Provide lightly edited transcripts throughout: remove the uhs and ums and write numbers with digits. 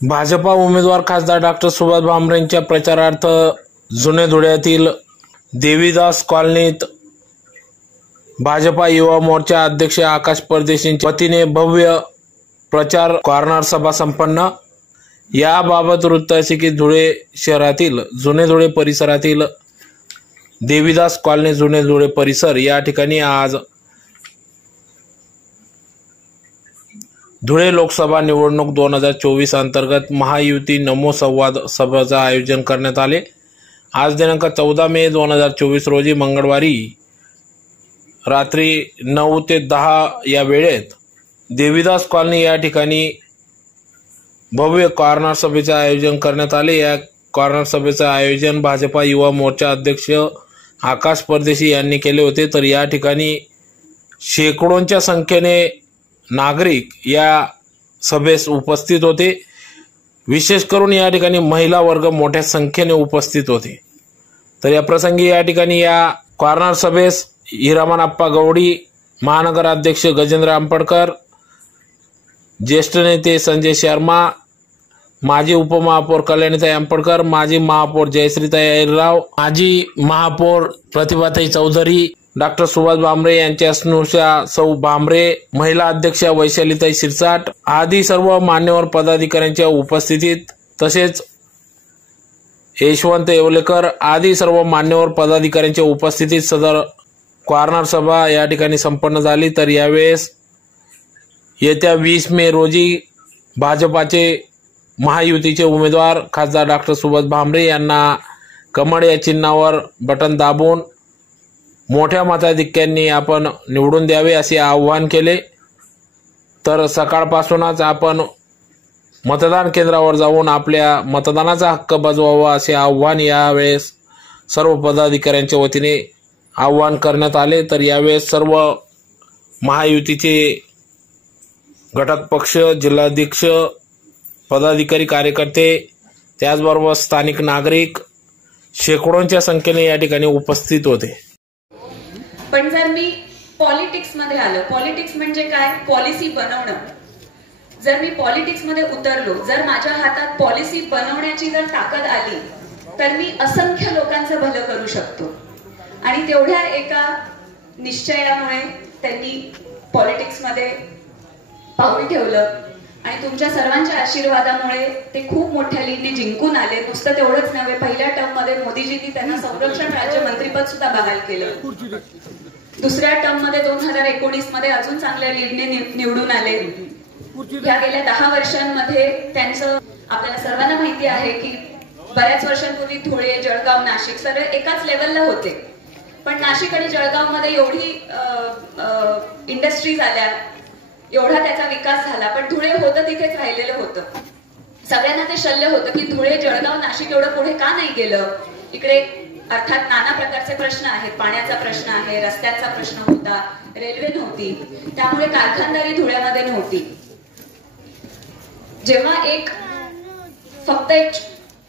भाजपा उमेदवार खासदार डॉक्टर सुभाष भामरेंच्या प्रचारार्थ जुने धुळ्यातील देवीदास कॉलनीत भाजपा युवा मोर्चा अध्यक्ष आकाश परदेशींच्या वतीने भव्य प्रचार कॉर्नर सभा संपन्न। याबाबत वृत्त असे की धुळे शहरातील जुने धुळे परिसरातील देवीदास कॉलनी जुने धुळे परिसर या ठिकाणी आज धुळे लोकसभा निवडणूक 2024 अंतर्गत महायुती नमो संवाद सभेचे आयोजन करण्यात आले। आज दिनांक 14 मे 2024 रोजी मंगळवारी रात्री 9 ते 10 या वेळेत देवीदास कॉलनी या ठिकाणी भव्य कॉर्नर सभेचे आयोजन करण्यात आले। या कॉर्नर सभेचे आयोजन भाजपा युवा मोर्चा अध्यक्ष आकाश परदेशी यांनी केले होते। तर या ठिकाणी शेकडोंच्या संख्येने नागरिक या सभेस उपस्थित होते। विशेष करून या ठिकाणी महिला वर्ग मोठ्या संख्येने उपस्थित होते। तर या प्रसंगी या ठिकाणी या कॉर्नर सभेस हिरामनप्पा गवडी, महानगर अध्यक्ष गजेंद्र अंपडकर, ज्येष्ठ नेते संजय शर्मा, माजी उपमहापौर कल्याणीताई अंपडकर, माजी महापौर जयश्रीताई अहिरराव, माजी महापौर प्रतिभाताई चौधरी, डॉक्टर सुभाष भामरे यांच्या स्नुषा सौ भामरे, महिला अध्यक्षा वैशालीताई शिरसाट आदी सर्व मान्यवर पदाधिकाऱ्यांच्या उपस्थितीत तसेच यशवंत येवलेकर आदी सर्व मान्यवर पदाधिकाऱ्यांच्या उपस्थितीत सदर कॉर्नर सभा या ठिकाणी संपन्न झाली। तर यावेळेस येत्या 20 मे रोजी भाजपाचे महायुतीचे उमेदवार खासदार डॉक्टर सुभाष भामरे यांना कमळ या चिन्हावर बटन दाबून मोठ्या मताधिक्यांनी आपण निवडून द्यावे असे आवाहन केले। तर सकाळपासूनच आपण मतदान केंद्रावर जाऊन आपल्या मतदानाचा हक्क बजवावा असे आवाहन यावेळेस सर्व पदाधिकाऱ्यांच्या वतीने आवाहन करण्यात आले। तर यावेळेस सर्व महायुतीचे घटक पक्ष, जिल्हाध्यक्ष, पदाधिकारी, कार्यकर्ते त्याचबरोबर स्थानिक नागरिक शेकडोंच्या संख्येने या ठिकाणी उपस्थित होते। पण जर मी पॉलिटिक्स मध्ये आलो, पॉलिटिक्स म्हणजे काय? पॉलिसी बनवणं। जर मी पॉलिटिक्स मध्ये उतरलो, जर माझ्या हातात पॉलिसी बनवण्याची जर ताकद आली तर मी असंख्य लोकांचं भलं करू शकतो। आणि तेवढ्या एका निश्चयामुळे त्यांनी पॉलिटिक्स मध्ये पाऊल ठेवलं आणि तुमच्या सर्वांच्या आशीर्वादामुळे ते खूप मोठ्या लीडने जिंकून आले। नुसतं तेवढंच नव्हे, पहिल्या टर्म मध्ये मोदीजींनी त्यांना संरक्षण राज्यमंत्रीपद सुद्धा बहाल केलं। दुसऱ्या टर्म मध्ये 2019 मध्ये अजून चांगल्या लीडने निवडून आले। या गेल्या 10 वर्षांमध्ये त्यांचं आपल्याला सर्वांना माहिती आहे की बऱ्याच वर्षांपूर्वी धुळे, जळगाव, नाशिक सगळे एकाच लेवलला होते। पण नाशिक आणि जळगाव मध्ये एवढी इंडस्ट्रीज आल्या, एवढा त्याचा विकास झाला, पण धुळे होतं तिथेच राहिलेलं होतं। सगळ्यांना ते शल्य होतं की धुळे, जळगाव, नाशिक एवढं पुढे का नाही गेलं। इकडे अर्थात नाना प्रकारचे प्रश्न आहेत, पाण्याचा प्रश्न आहे, रस्त्यांचा प्रश्न होता, रेल्वे नव्हती, त्यामुळे कारखानदारी धुळ्यामध्ये नव्हती। जेव्हा फक्त एक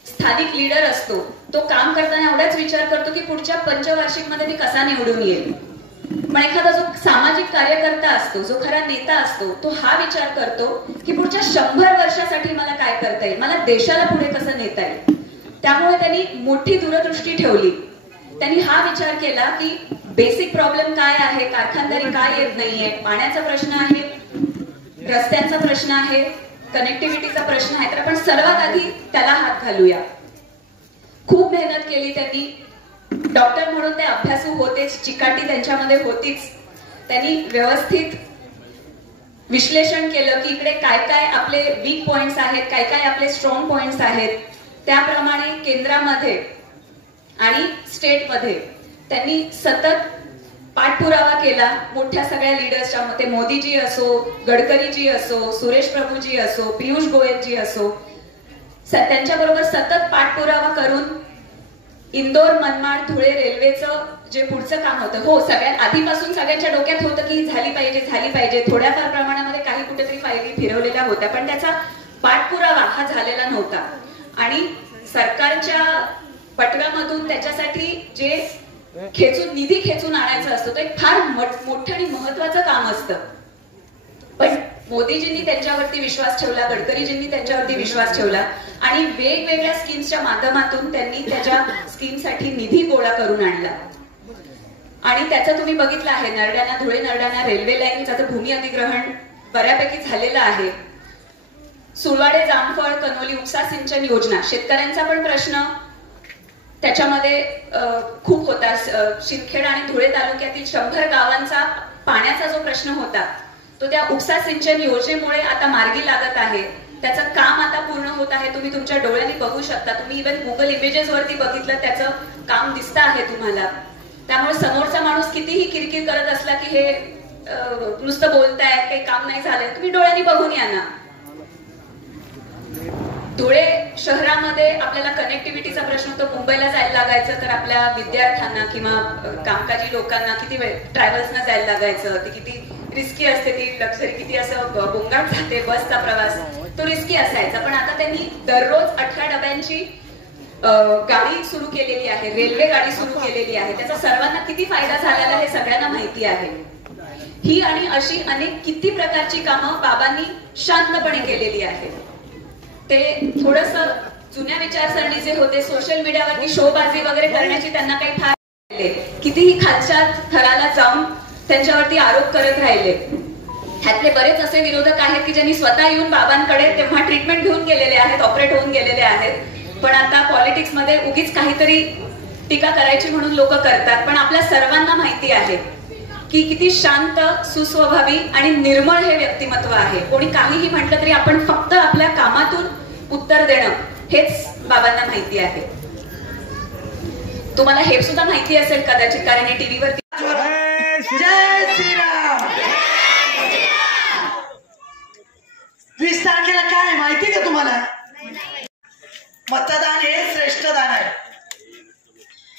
स्थानिक लीडर असतो, तो काम करताना एवढाच विचार करतो की पुढच्या पंचवार्षिक मध्ये मी कसा निवडून येईल। पण एखादा जो सामाजिक कार्यकर्ता असतो, जो खरा नेता असतो, तो हा विचार करतो की पुढच्या 100 वर्षासाठी मला काय करता येईल, मला देशाला पुढे कसं नेता येईल। त्यामुळे त्यांनी मोठी दूरदृष्टी ठेवली। त्यांनी हा विचार केला की बेसिक प्रॉब्लेम काय आहे, कारखानदारी काय येत नाहीये, पाण्याचा प्रश्न आहे, रस्त्यांचा प्रश्न आहे, कनेक्टिव्हिटीचा प्रश्न आहे, तर आपण सर्वात आधी त्याला हात घालूया। खूप मेहनत केली त्यांनी। डॉक्टर म्हणून ते अभ्यासू होतेच, चिकाटी त्यांच्यामध्ये होतीच। त्यांनी व्यवस्थित विश्लेषण केलं की इकडे काय काय आपले वीक पॉइंट्स आहेत, काय काय आपले स्ट्रॉंग पॉइंट्स आहेत। त्याप्रमाणे केंद्रामध्ये आणि स्टेटमध्ये त्यांनी सतत पाठपुरावा केला मोठ्या सगळ्या लीडर्सच्या मते। मोदीजी असो, गडकरीजी असो, सुरेश प्रभूजी असो, पियुष गोयलजी असो, त्यांच्याबरोबर सतत पाठपुरावा करून इंदोर, मनमाड, धुळे रेल्वेचं जे पुढचं काम होतं, हो सगळ्यात आधीपासून सगळ्यांच्या डोक्यात होतं की झाली पाहिजे, थोड्याफार प्रमाणामध्ये काही कुठेतरी फायली फिरवलेल्या होत्या, पण त्याचा पाठपुरावा हा झालेला नव्हता। आणि सरकारच्या पटव्यामधून त्याच्यासाठी जे निधी खेचून आणायचं असतं, ते एक फार मोठं आणि महत्वाचं काम असतं। पण मोदीजींनी त्यांच्यावरती विश्वास ठेवला, गडकरीजींनी त्यांच्यावरती विश्वास ठेवला आणि वेगवेगळ्या स्कीम्सच्या माध्यमातून त्यांनी त्याच्या स्कीमसाठी निधी गोळा करून आणला. आणि त्याचं तुम्ही बघितलं आहे, नरड्याना धुळे नरड्याना रेल्वे लाईनचं भूमी अधिग्रहण बऱ्यापैकी झालेलं आहे. सुळवाडे जामफळ कनोली उपसा सिंचन योजना, शेतकऱ्यांचा पण प्रश्न त्याच्यामध्ये खूप होता. शिंदखेड आणि धुळे तालुक्यातील 100 गावांचा पाण्याचा जो प्रश्न होता तो त्या उपसा सिंचन योजनेमुळे आता मार्गी लागत आहे. त्याचं काम आता पूर्ण होत आहे. तुम्ही तुमच्या डोळ्यांनी बघू शकता. तुम्ही इव्हन गुगल इमेजेस वरती बघितलं त्याचं काम दिसतं आहे तुम्हाला. त्यामुळे समोरचा माणूस कितीही किरकिर करत असला की हे नुसतं बोलताय, काही काम नाही झालंय, तुम्ही डोळ्यांनी बघून या ना. धुळे शहरामध्ये आपल्याला कनेक्टिव्हिटीचा प्रश्न होतो. मुंबईला जायला लागायचं तर आपल्या विद्यार्थ्यांना किंवा कामकाजी लोकांना किती वेळ ट्रॅव्हल्सना जायला लागायचं. ती किती रिस्की असते, ती लक्झरी किती असं गोंगाट जाते. बसचा प्रवास तो रिस्की असायचा. पण आता त्यांनी दररोज 18 डब्यांची गाडी सुरू केलेली आहे, रेल्वे गाडी सुरू केलेली आहे. त्याचा सर्वांना किती फायदा झालेला हे सगळ्यांना माहिती आहे. ही आणि अशी अनेक किती प्रकारची कामं बाबांनी शांतपणे केलेली आहेत. ते थोडस जुन्या विचारसरणीचे होते. सोशल मीडियावरती शोबाजी वगैरे करण्याची त्यांना काही फार कितीही खालच्या थराला जाऊन त्यांच्यावरती आरोप करत राहिले. ह्यातले बरेच असे विरोधक आहेत की ज्यांनी स्वतः येऊन बाबांकडे तेव्हा ट्रीटमेंट घेऊन गेलेले आहेत, ऑपरेट होऊन गेलेले आहेत. पण आता पॉलिटिक्स मध्ये उगीच काहीतरी टीका करायची म्हणून लोक करतात. पण आपल्या सर्वांना माहिती आहे की किती शांत, सुस्वभावी आणि निर्मळ हे व्यक्तिमत्व आहे. कोणी काहीही म्हटलं तरी आपण फक्त आपल्या कामातून उत्तर देणं हेच बाबांना माहिती आहे. तुम्हाला हे सुद्धा माहिती असेल कदाचित, कारण हे टीव्हीवरती. जय श्रीराम. 20 तारखेला काय माहिती का तुम्हाला? मतदान हे श्रेष्ठ दान आहे.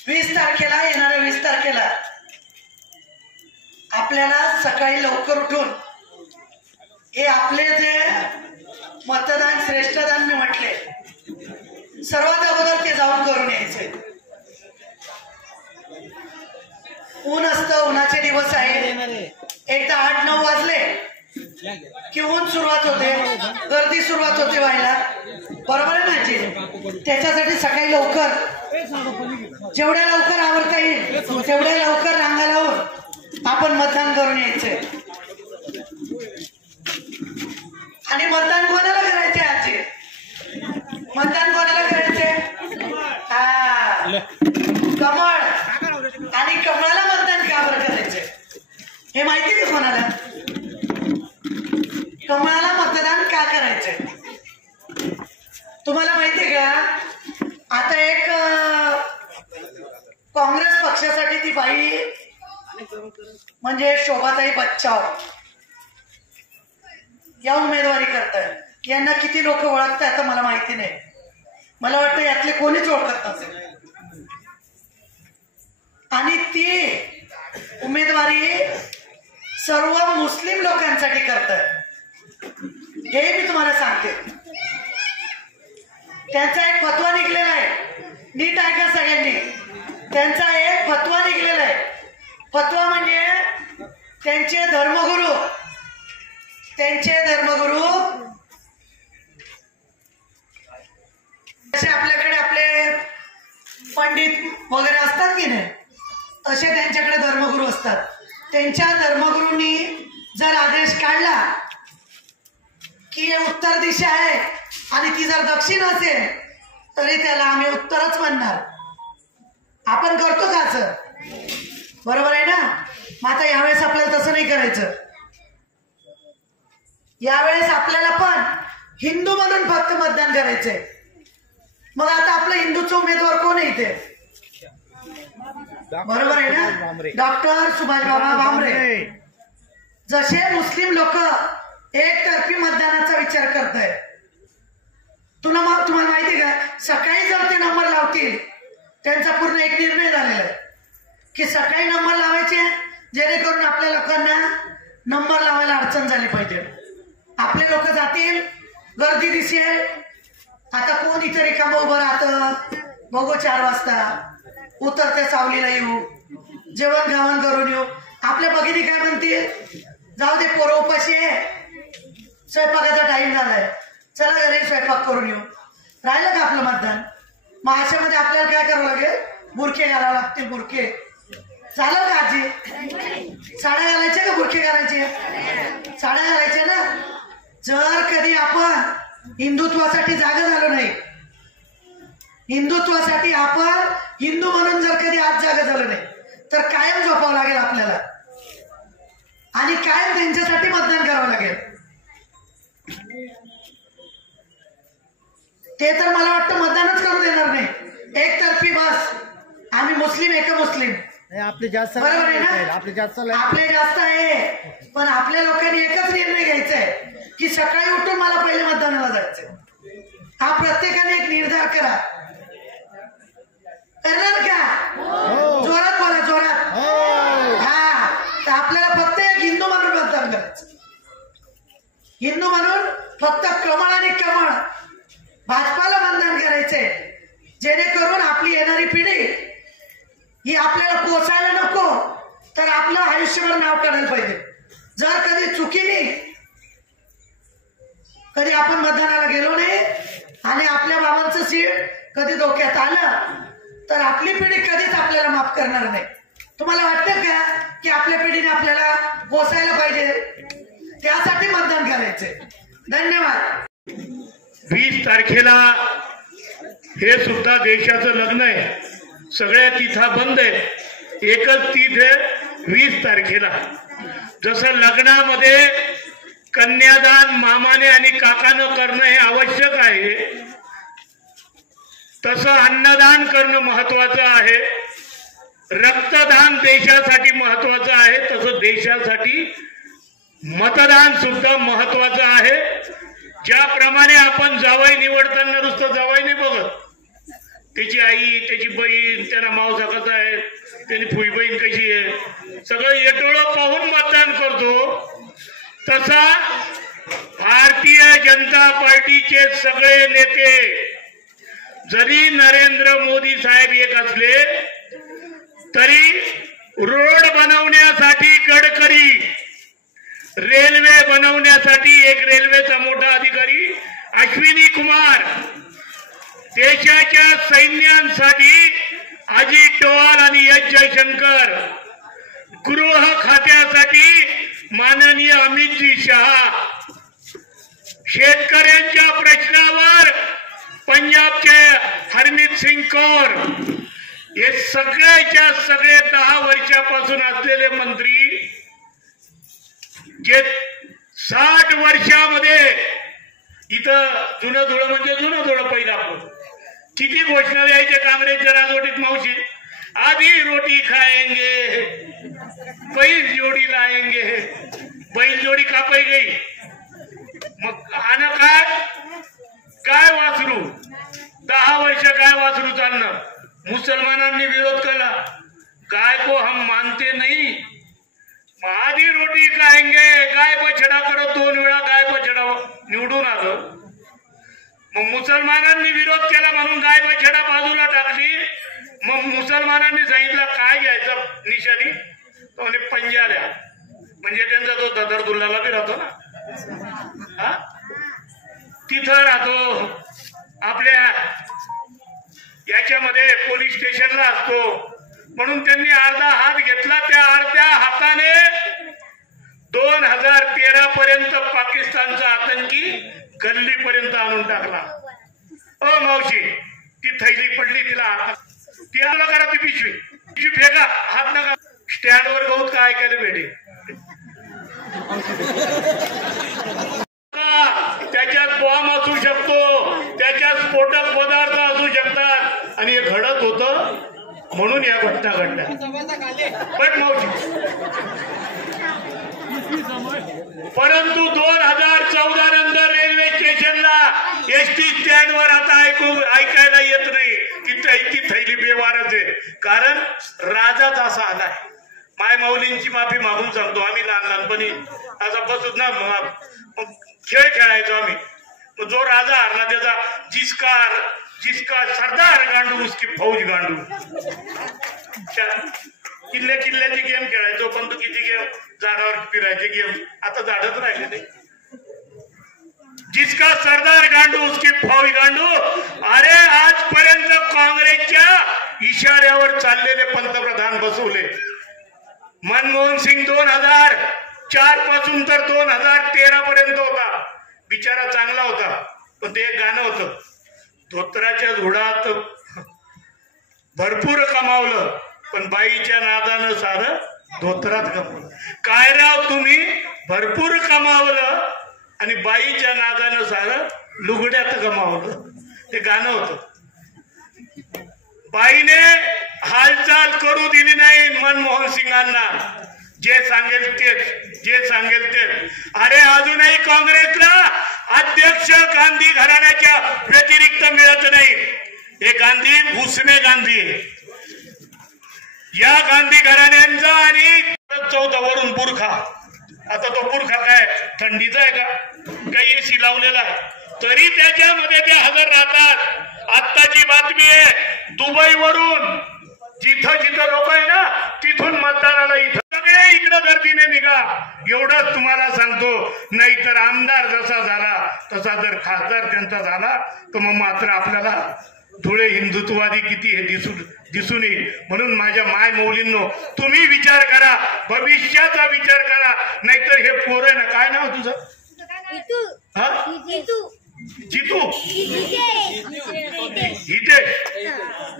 20 तारखेला, येणाऱ्या 20 तारखेला आपल्याला सकाळी लवकर उठून हे आपले जे मतदान श्रेष्ठ दान मी म्हटले, सर्वात अगोदर ते जाऊन करून यायचे. ऊन असतं, उन्हाचे दिवस आहे. एकदा 8-9 वाजले की ऊन सुरुवात होते, गर्दी सुरुवात होते व्हायला. बरोबर आहे ना? त्याच्यासाठी सकाळी लवकर, जेवढ्या लवकर आवरता येईल तेवढ्या लवकर रांगा लावून आपण मतदान करून यायचे. आणि मतदान कोणाला करायचे? आजी मतदान कोणाला करायचे? कमळ. आणि कमळाला मतदान का बरं करायचे हे माहिती का कोणाला? कमळाला मतदान का करायचे तुम्हाला माहितीये का? आता एक काँग्रेस पक्षासाठी ती बाई म्हणजे शोभाताई बच्चाव या उमेदवारी करतायत. यांना किती लोक ओळखतात आता मला माहिती नाही. मला वाटतं यातले कोणीच ओळखत नसेल. आणि ती उमेदवारी सर्व मुस्लिम लोकांसाठी करतात हे मी तुम्हाला सांगते. त्यांचा एक फतवा निघलेला आहे, नीट ऐका सगळ्यांनी. त्यांचा एक फतवा निघलेला आहे. फतवा म्हणजे त्यांचे धर्मगुरू जसे आपल्याकडे आपले पंडित वगैरे असतात की नाही, तसे त्यांच्याकडे धर्मगुरू असतात. त्यांच्या धर्मगुरूंनी जर आदेश काढला की उत्तर दिशा आहे आणि ती जर दक्षिण असेल तरी त्याला आम्ही उत्तरच म्हणणार. आपण करतो का असं? बरोबर आहे ना? मग आता यावेळेस आपल्याला तसं नाही करायचं. यावेळेस आपल्याला पण हिंदू म्हणून फक्त मतदान करायचंय. मग आता आपलं हिंदूचा उमेदवार कोण आहे इथे? बरोबर आहे ना? डॉक्टर सुभाषबाबा भामरे. जसे मुस्लिम लोक एकतर्फी मतदानाचा विचार करतायत, तुम्हाला माहिती का? सकाळी जर ते नंबर लावतील, त्यांचा पूर्ण एक निर्णय झालेला आहे की सकाळी नंबर लावायचे जेणेकरून आपल्या लोकांना नंबर लावायला अडचण झाली पाहिजे. आपले लोक जातील, गर्दी दिसेल. आता कोण इथे रिकाम उभं राहतं? बघू 4 वाजता उतरत्या सावलीला येऊ, जेवण खावण करून येऊ. आपल्या भगिनी काय म्हणतील? जाऊ दे, पोरं उपाशी आहे, स्वयंपाकाचा टाइम झालाय, चला घरी स्वयंपाक करून येऊ. राहिलं का आपलं मतदान? मग अशामध्ये आपल्याला काय करावं लागेल? बुरखे घालावं लागतील. बुरखे चालेल का आजी? साड्या घालायच्या का बुरखे घालायचे? साड्या घालायच्या ना. जर कधी आपण हिंदुत्वासाठी जागा झालो नाही, हिंदुत्वासाठी आपण हिंदू म्हणून जर कधी आज जागा झालो नाही, तर कायम झोपावं लागेल आपल्याला आणि कायम त्यांच्यासाठी मतदान करावं लागेल. ते तर मला वाटतं मतदानच करू देणार नाही. एकतर्फी बस आम्ही मुस्लिम एक मुस्लिम आपले जास्त बरोबर आहे ना. आपले जास्त आहे, पण आपल्या लोकांनी एकच निर्णय घ्यायचा आहे की सकाळी उठून मला पहिले मतदानाला जायचंय. हा प्रत्येकाने एक निर्धार करा. करणार का? जोरात बोला, जोरात. हा, तर आपल्याला फक्त एक हिंदू म्हणून मतदान करायचं. हिंदू म्हणून फक्त कमळ आणि कमळ भाजपाला मतदान करायचंय, जेणेकरून आपली येणारी पिढी ही आपल्याला पोचायला नको, तर आपलं आयुष्यभर नाव काढायला पाहिजे. जर कधी चुकीने कधी आपण मतदानाला गेलो नाही आणि आपल्या बाबांचं सीट कधी डोक्यात आलं, तर आपली पिढी कधीच आपल्याला माफ करणार नाही. तुम्हाला वाटतं का की आपल्या पिढीने आपल्याला पोचायला पाहिजे? त्यासाठी मतदान करायचंय. धन्यवाद. 20 तारखेला हे सुद्धा देशाचं लग्न आहे. सगळ्या तिथा बंद आहे, एकच तीथ आहे 20 तारखेला. जसं लग्नामध्ये कन्यादान मामाने आणि काकानं करणं हे आवश्यक आहे, तसं अन्नदान करणं महत्वाचं आहे. रक्तदान देशासाठी महत्वाचं आहे, तसं देशासाठी मतदान सुद्धा महत्वाचं आहे. ज्याप्रमाणे आपण जावई निवडताना नुसतं जावई नाही बघत, त्याची आई, त्याची बहीण, त्याला मावसा कसा आहे, त्याची फुई बहीण कशी आहे, सगळं येटोळं पाहून मतदान करतो. तसा भारतीय जनता पार्टीचे सगळे नेते, जरी नरेंद्र मोदी साहेब एक असले तरी रोड बनवण्यासाठी गडकरी, रेल्वे बनवण्यासाठी एक रेल्वेचा मोठा अधिकारी अश्विनी कुमार, देशाच्या सैन्यांसाठी अजित डोवाल आणि एस जयशंकर, गृह खात्यासाठी माननीय अमितजी शहा, शेतकऱ्यांच्या प्रश्नावर पंजाबचे हरमीत सिंग कौर, हे सगळ्याच्या सगळे 10 वर्षापासून असलेले मंत्री, जे 60 वर्षामध्ये इथं जुनं धुळं म्हणजे जुनं धुळं पहिला आपण किती घोषणा द्यायचे काँग्रेसच्या राजवटीत. मावशी आधी रोटी खाएंगे, बैल जोडी लाएंगे, बैल जोडी कापाई गई. मग आना काय वासरू, 10 वर्ष काय वासरू चालणं. मुसलमानांनी विरोध केला, गाय को हम मानते नहीं, आधी रोटी खाएंगे, गाय बछडा करत 2 वेळा गाय बछडा निवडून आलं. मग मुसलमानांनी विरोध केला म्हणून गाय बछडा बाजूला टाकली. मग मुसलमानांनी सांगितलं काय घ्यायचं निशाणी, तो म्हणे पंजाऱ्या, म्हणजे त्यांचा तो ददरदुल्लाला बी राहतो ना, तिथं राहतो, आपल्या याच्यामध्ये पोलीस स्टेशनला असतो. म्हणून त्यांनी अर्धा हात घेतला, त्या अर्ध्या हाताने 2013 पर्यंत पाकिस्तानचा आतंकी गल्लीपर्यंत आणून टाकला. ओ मावशी, ती थैली पडली, तिला हात ती आला करा, ती पिशवी फेका, हात नका. स्टँडवर गहूत काय ऐकायला भेटे. त्याच्यात बॉम्ब असू शकतो, त्याच्यात स्फोटक पदार्थ असू शकतात, आणि हे घडत होतं म्हणून या घटना घडल्या. पण मावशी, परंतु 2014 नंतर रेल्वे स्टेशनला एसटी स्टँडवर आता ऐकायला येत नाही की थैली बेवारच आहे. कारण राजाच असा आलाय. माय माऊलींची माफी मागून सांगतो, आम्ही लहानपणी असा बसून ना खेळ खेळायचो आम्ही. जो राजा हरला त्याचा जिसका सरदार गांडू उसकी फौज गांडू. किल्ल्याची गेम खेळायचो, पण तू किती गेम झाडावर फिरायचे गेम, आता झाडच राहिले नाही. जिसका सरदार गांडू उसकी फौज गांडू। अरे आजपर्यंत काँग्रेसच्या इशाऱ्यावर चाललेले पंतप्रधान बसवले। मनमोहन सिंग 2004 पासून तर 2013 पर्यंत होता, बिचारा चांगला होता, पण ते एक गाणं होतं, धोत्राच्या झोडात भरपूर कमावलं पण बाईच्या नादानं सारं धोत्रात कमावलं। काय राव तुम्ही भरपूर कमावलं आणि बाईच्या नादानं सारं लुगड्यात कमावलं, ते गाणं होतं। बाईने हालचाल करू दिली नाही मनमोहन सिंगांना, जे सांगेल तेच। अरे अजूनही काँग्रेसला अध्यक्ष गांधी घराण्याच्या व्यतिरिक्त मिळत नाही। हे गांधी भुसणे गांधी, या गांधी घराण्यांचा आणि 14 वरून बुरखा। आता तो बुरखा काय थंडीचा आहे का? काही एसी लावलेला तरी त्याच्यामध्ये ते हजर राहतात। आत्ताची बातमी आहे दुबई वरून, जिथं लोक आहे ना तिथून मतदानाला इथं सगळे इकडं गर्दीने निघा, एवढंच तुम्हाला सांगतो। नाहीतर आमदार जसा झाला तसा जर खासदार त्यांचा झाला तर मग मात्र आपल्याला धुळे हिंदुत्ववादी किती हे दिसून येईल। म्हणून माझ्या माय मौलींनो तुम्ही विचार करा, भविष्याचा विचार करा, नाहीतर हे पोर आहे ना, काय नाव तुझं? जितू हितेश,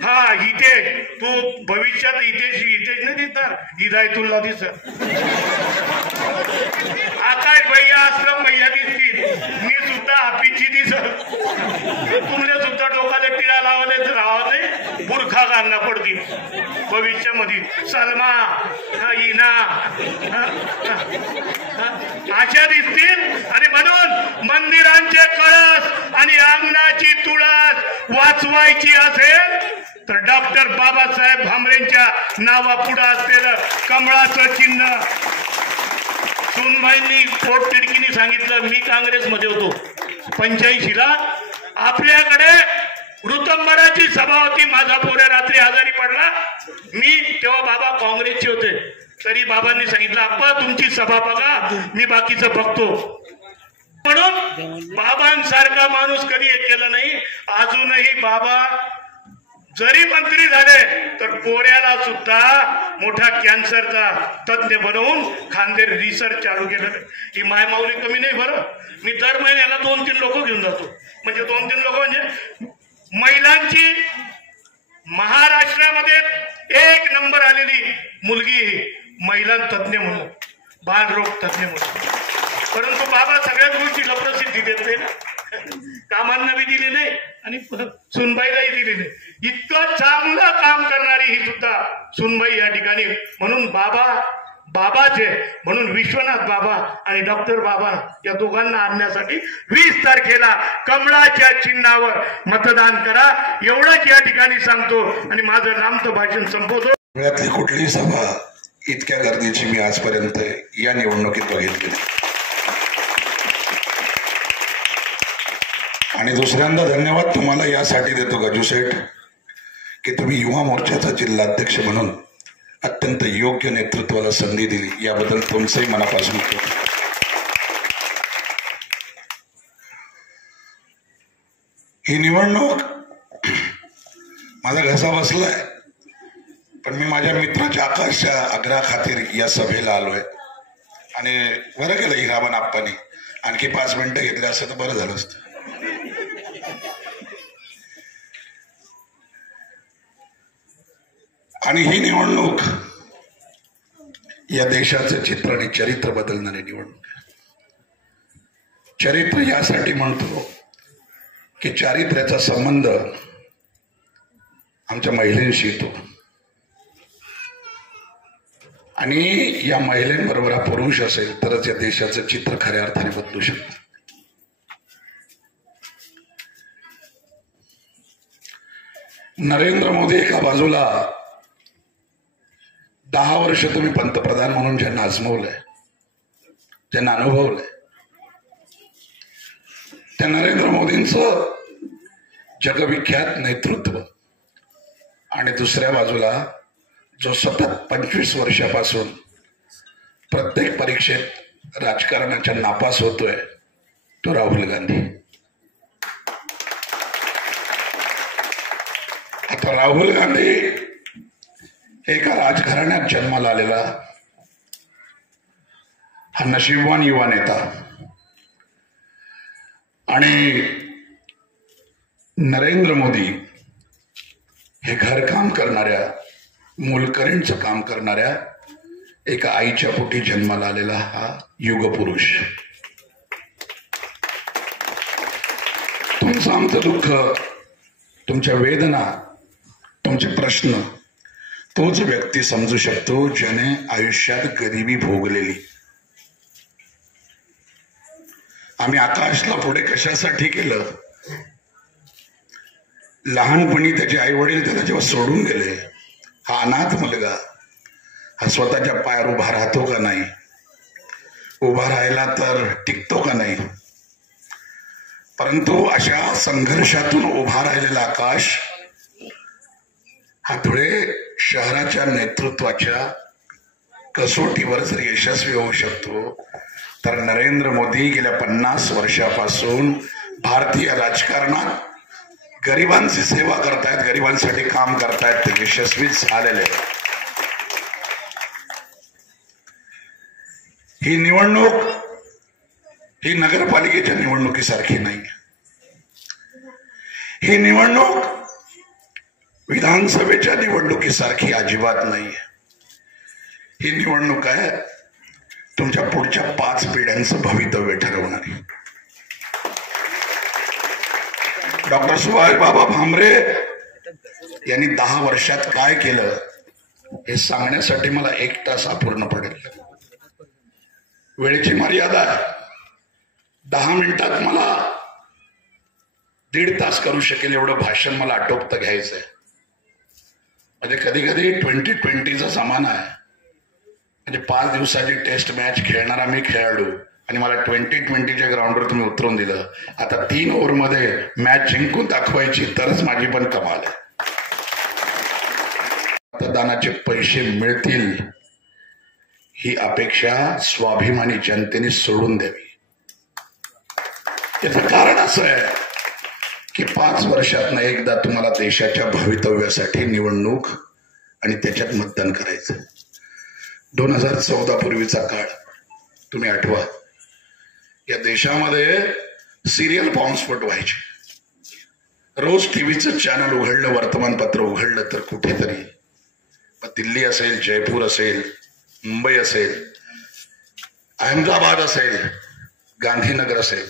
हा हितेश, तू भविष्यात हितेश नाही दिसणार, हिदायतुल्ला दिसत, आकाश भैया आश्रम भैया दिसतील, मी सुद्धा हापीची दिसत, तुमने सुद्धा डोकाले टिळा लावले तर राहते बुरखा घालना पडतील भविष्यामध्ये। सलमा हिना अशा दिसतील। आणि म्हणून मंदिरांचे कळस आणि अंगणाची तुळस वाचवायची असेल तर डॉक्टर बाबासाहेब भामरेंच्या नावापुढे असलेलं कमळाचं चिन्ह। सुनबाईंनी पोटतिडकीने सांगितलं, मी काँग्रेसमध्ये होतो 85ला, आपल्याकडे ऋतंबराची सभा होती, माझा पोरे रात्री आजारी पडला, मी तेव्हा बाबा काँग्रेसचे होते, तरी बाबांनी सांगितलं आप्पा तुमची सभा बघा, मी बाकीचं बघतो। म्हणून बाबांसारखा माणूस कधी हे केलं नाही। अजूनही बाबा जरी मंत्री झाले तर पोऱ्याला सुद्धा मोठा कॅन्सरचा तज्ञ बनवून खांदेर रिसर्च चालू केलं। ही मायमाऊली कमी नाही बरं, मी दर महिन्याला 2-3 लोक घेऊन जातो, म्हणजे 2-3 लोक म्हणजे महिलांची महाराष्ट्रामध्ये 1 नंबर आलेली मुलगी महिला तज्ञ म्हणून, बालरोग तज्ञ म्हणून। परंतु बाबा सगळ्याच गोष्टीला प्रसिद्धी देत नाही ना, कामांना बी दिली नाही आणि सुनबाईलाही दिली नाही। इतकं चांगलं काम करणारी ही सुद्धा सुनबाई या ठिकाणी। म्हणून बाबाचे म्हणून विश्वनाथ बाबा आणि डॉक्टर बाबा या दोघांना आणण्यासाठी 20 तारखेला कमळाच्या चिन्हावर मतदान करा, एवढंच या ठिकाणी सांगतो आणि माझं लांबचं भाषण संपवतो। पुण्यातली कुठली सभा इतक्या गर्दीची मी आजपर्यंत या निवडणुकीत बघितली। आणि दुसऱ्यांदा धन्यवाद तुम्हाला यासाठी देतो गजू सेठ की तुम्ही युवा मोर्चाचा जिल्हाध्यक्ष म्हणून अत्यंत योग्य नेतृत्वाला संधी दिली, याबद्दल तुमचंही मनापासून ही निवडणूक माझा घसा बसलाय, पण मी माझ्या मित्राच्या आकाशच्या आग्रहाखातीर या सभेला आलोय। आणि बरं केलं हिराबन आप्पांनी आणखी 5 मिनिटं घेतले असं तर बरं झालं असतं। आणि ही निवडणूक या देशाचं चित्र आणि चरित्र बदलणारी निवडणूक। चरित्र यासाठी म्हणतो की चारित्र्याचा संबंध आमच्या महिलांशी येतो आणि या महिलांबरोबर हा पुरुष असेल तरच या देशाचं चित्र खऱ्या अर्थाने बदलू शकतं। नरेंद्र मोदी एका बाजूला 10 वर्ष तुम्ही पंतप्रधान म्हणून ज्यांना आजमावलंय, ज्यांना अनुभवलंय, त्या नरेंद्र मोदींचं जगविख्यात नेतृत्व, आणि दुसऱ्या बाजूला जो सतत 25 वर्षापासून प्रत्येक परीक्षेत राजकारणाच्या नापास होतोय तो राहुल गांधी. आता राहुल गांधी एका राजघराण्यात जन्माला आलेला हा नशीबवान युवा नेता आणि नरेंद्र मोदी हे घरकाम करणाऱ्या, मोलकरीणचं काम करणाऱ्या एका आईच्या पोटी जन्माला आलेला हा युगपुरुष. तुमचं आमचं दुःख, तुमच्या वेदना, तुमचे प्रश्न तोच व्यक्ती समजू शकतो ज्याने आयुष्यात गरिबी भोगलेली. आम्ही आकाशला पुढे कशासाठी केलं? लहानपणी त्याचे आई वडील त्याला जेव्हा सोडून गेले, हा अनाथ मुलगा हा स्वतःच्या पायावर उभा राहतो का नाही, उभा राहिला तर टिकतो का नाही. परंतु अशा संघर्षातून उभा राहिलेला आकाश हा धुळे शहराच्या नेतृत्वाच्या कसोटीवर जर यशस्वी होऊ शकतो तर नरेंद्र मोदी गेल्या 50 वर्षापासून भारतीय राजकारणात गरिबांची सेवा करतायत, गरिबांसाठी काम करतायत, ते यशस्वी झालेले. ही निवडणूक ही नगरपालिकेच्या निवडणुकीसारखी नाही. ही निवडणूक विधानसभेच्या निवडणुकीसारखी अजिबात नाही. ही निवडणूक आहे तुमच्या पुढच्या 5 पिढ्यांचं भवितव्य ठरवणारी. डॉक्टर सुभाषबाबा भामरे यांनी 10 वर्षात काय केलं हे सांगण्यासाठी मला 1 तास अपूर्ण पडेल. वेळेची मर्यादा आहे. 10 मिनिटात मला 1.5 तास करू शकेल एवढं भाषण मला आटोपतं घ्यायचंय. म्हणजे कधी कधी 2020चा जमाना आहे. म्हणजे 5 दिवसाची टेस्ट मॅच खेळणारा मी खेळाडू आणि मला 2020च्या ग्राउंडवर तुम्ही उतरवून दिलं. आता 3 ओव्हरमध्ये मॅच जिंकून दाखवायची तरच माझी पण कमाल आहे. मतदानाचे पैसे मिळतील ही अपेक्षा स्वाभिमानी जनतेने सोडून द्यावी. याचं कारण असं आहे की 5 वर्षातनं एकदा तुम्हाला देशाच्या भवितव्यासाठी निवडणूक आणि त्याच्यात मतदान करायचं. 2014 पूर्वीचा काळ तुम्ही आठवा. या देशामध्ये सिरियल बॉम्बस्फोट व्हायचे. रोज टीव्हीचं चॅनल उघडलं, वर्तमानपत्र उघडलं तर कुठेतरी दिल्ली असेल, जयपूर असेल, मुंबई असेल, अहमदाबाद असेल, गांधीनगर असेल,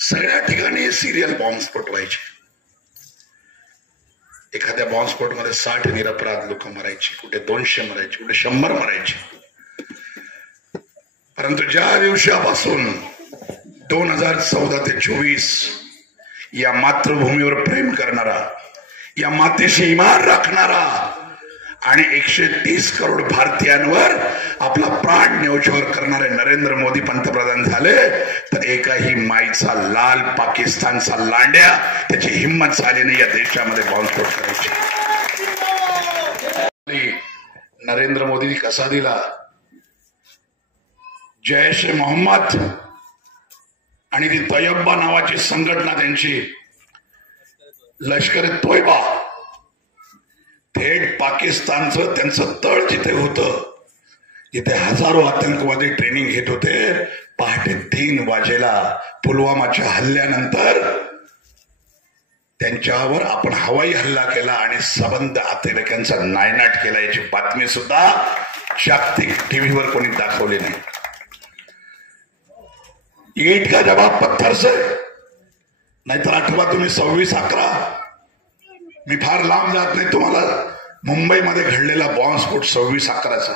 सगळ्या ठिकाणी सिरियल बॉम्बस्फोट व्हायचे. एखाद्या बॉम्बस्फोटमध्ये 60 निरपराध लोक मरायची, कुठे 200 मरायचे, कुठे 100 मरायचे. परंतु ज्या दिवसापासून 2014 ते 24 या मातृभूमीवर प्रेम करणारा, या मातेशी इमान राखणारा आणि 130 करोड भारतीयांवर आपला प्राण न्योछावर करणारे नरेंद्र मोदी पंतप्रधान झाले तर एकाही माईचा लाल, पाकिस्तानचा लांड्या त्याची हिंमत झाली नाही या देशामध्ये बॉम्बस्फोट करायची. नरेंद्र मोदींनी कसा दिला? जैश ए मोहम्मद आणि ती तय्यबा नावाची संघटना, त्यांची लष्कर तोयबा, थेट पाकिस्तानचं त्यांचं तळ जिथे होतं, जिथे हजारो आतंकवादी ट्रेनिंग घेत होते, पहाटे 3 वाजेला पुलवामाच्या हल्ल्यानंतर त्यांच्यावर आपण हवाई हल्ला केला आणि सबंध अतिरेक्यांचा नायनाट केला. याची बातमी सुद्धा जागतिक टीव्हीवर कोणी दाखवली नाही. ईट का जवाब पत्थर से, नाहीतर आठवा तुम्ही 26/11. मी फार लांब जात नाही, तुम्हाला मुंबईमध्ये घडलेला बॉम्बस्फोट 26/11चा.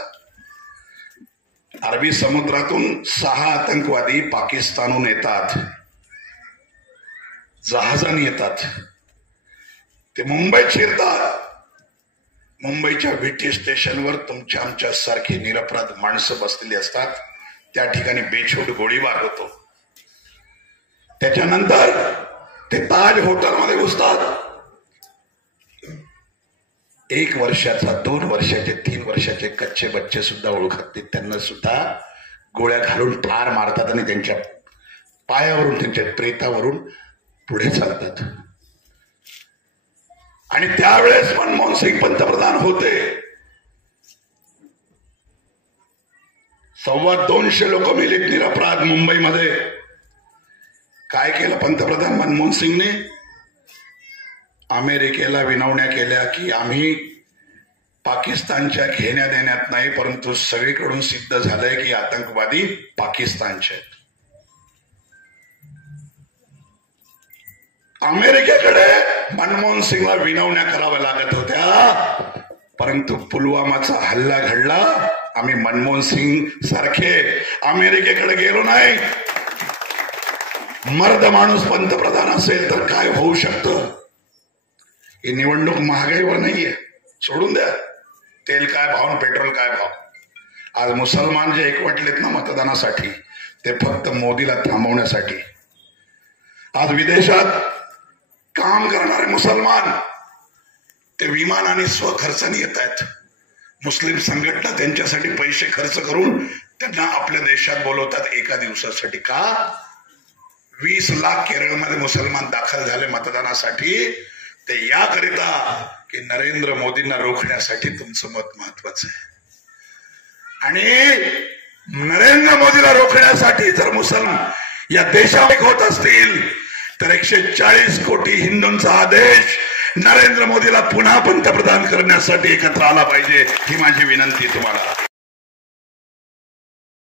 अरबी समुद्रातून 6 आतंकवादी पाकिस्तानहून येतात, जहाजाने येतात, ते मुंबईत शिरतात. मुंबईच्या व्हीटी स्टेशनवर तुमच्या आमच्या सारखी निरपराध माणसं बसलेली असतात. त्या ठिकाणी बेछूट गोळीबार होतो. त्याच्यानंतर ते ताज हॉटेलमध्ये घुसतात. 1 वर्षाचा, 2 वर्षाचे, 3 वर्षाचे कच्चे बच्चे सुद्धा ओळखत नाही. त्यांना सुद्धा गोळ्या घालून ठार मारतात आणि त्यांच्या पायावरून, त्यांच्या प्रेतावरून पुढे चालतात. आणि त्यावेळेस मनमोहन सिंग पंतप्रधान होते. 225 लोक मेले निरपराध मुंबईमध्ये. काय केलं पंतप्रधान मनमोहन सिंगने? अमेरिकेला विनवण्या केल्या की आम्ही पाकिस्तानच्या घेण्या देण्यात नाही, परंतु सगळीकडून सिद्ध झालंय की आतंकवादी पाकिस्तानचे आहेत. अमेरिकेकडे मनमोहन सिंगला विनवण्या कराव्या लागत होत्या, परंतु पुलवामाचा हल्ला घडला. आम्ही मनमोहन सिंग सारखे अमेरिकेकडे गेलो नाही. मर्द माणूस पंतप्रधान असेल तर काय होऊ शकतं? ही निवडणूक महागाईवर नाहीये, सोडून द्या. तेल काय भाव, पेट्रोल काय भाव. आज मुसलमान जे एकवटलेत ना मतदानासाठी, ते फक्त मोदीला थांबवण्यासाठी. आज विदेशात काम करणारे मुसलमान ते विमानाने स्वखर्चाने येत आहेत. मुस्लिम संघटना त्यांच्यासाठी पैसे खर्च करून त्यांना आपल्या देशात बोलवतात एका दिवसासाठी. का? 20 लाख केरळमध्ये मुसलमान दाखल झाले मतदानासाठी. ते याकरिता की नरेंद्र मोदींना रोखण्यासाठी तुमचं मत महत्वाचं आहे. आणि नरेंद्र मोदीला रोखण्यासाठी जर मुसलमान या देशात होत असतील तर 140 कोटी हिंदूंचा आदेश नरेंद्र मोदीला पुन्हा पंतप्रधान करण्यासाठी एकत्र आला पाहिजे. ही माझी विनंती तुम्हाला.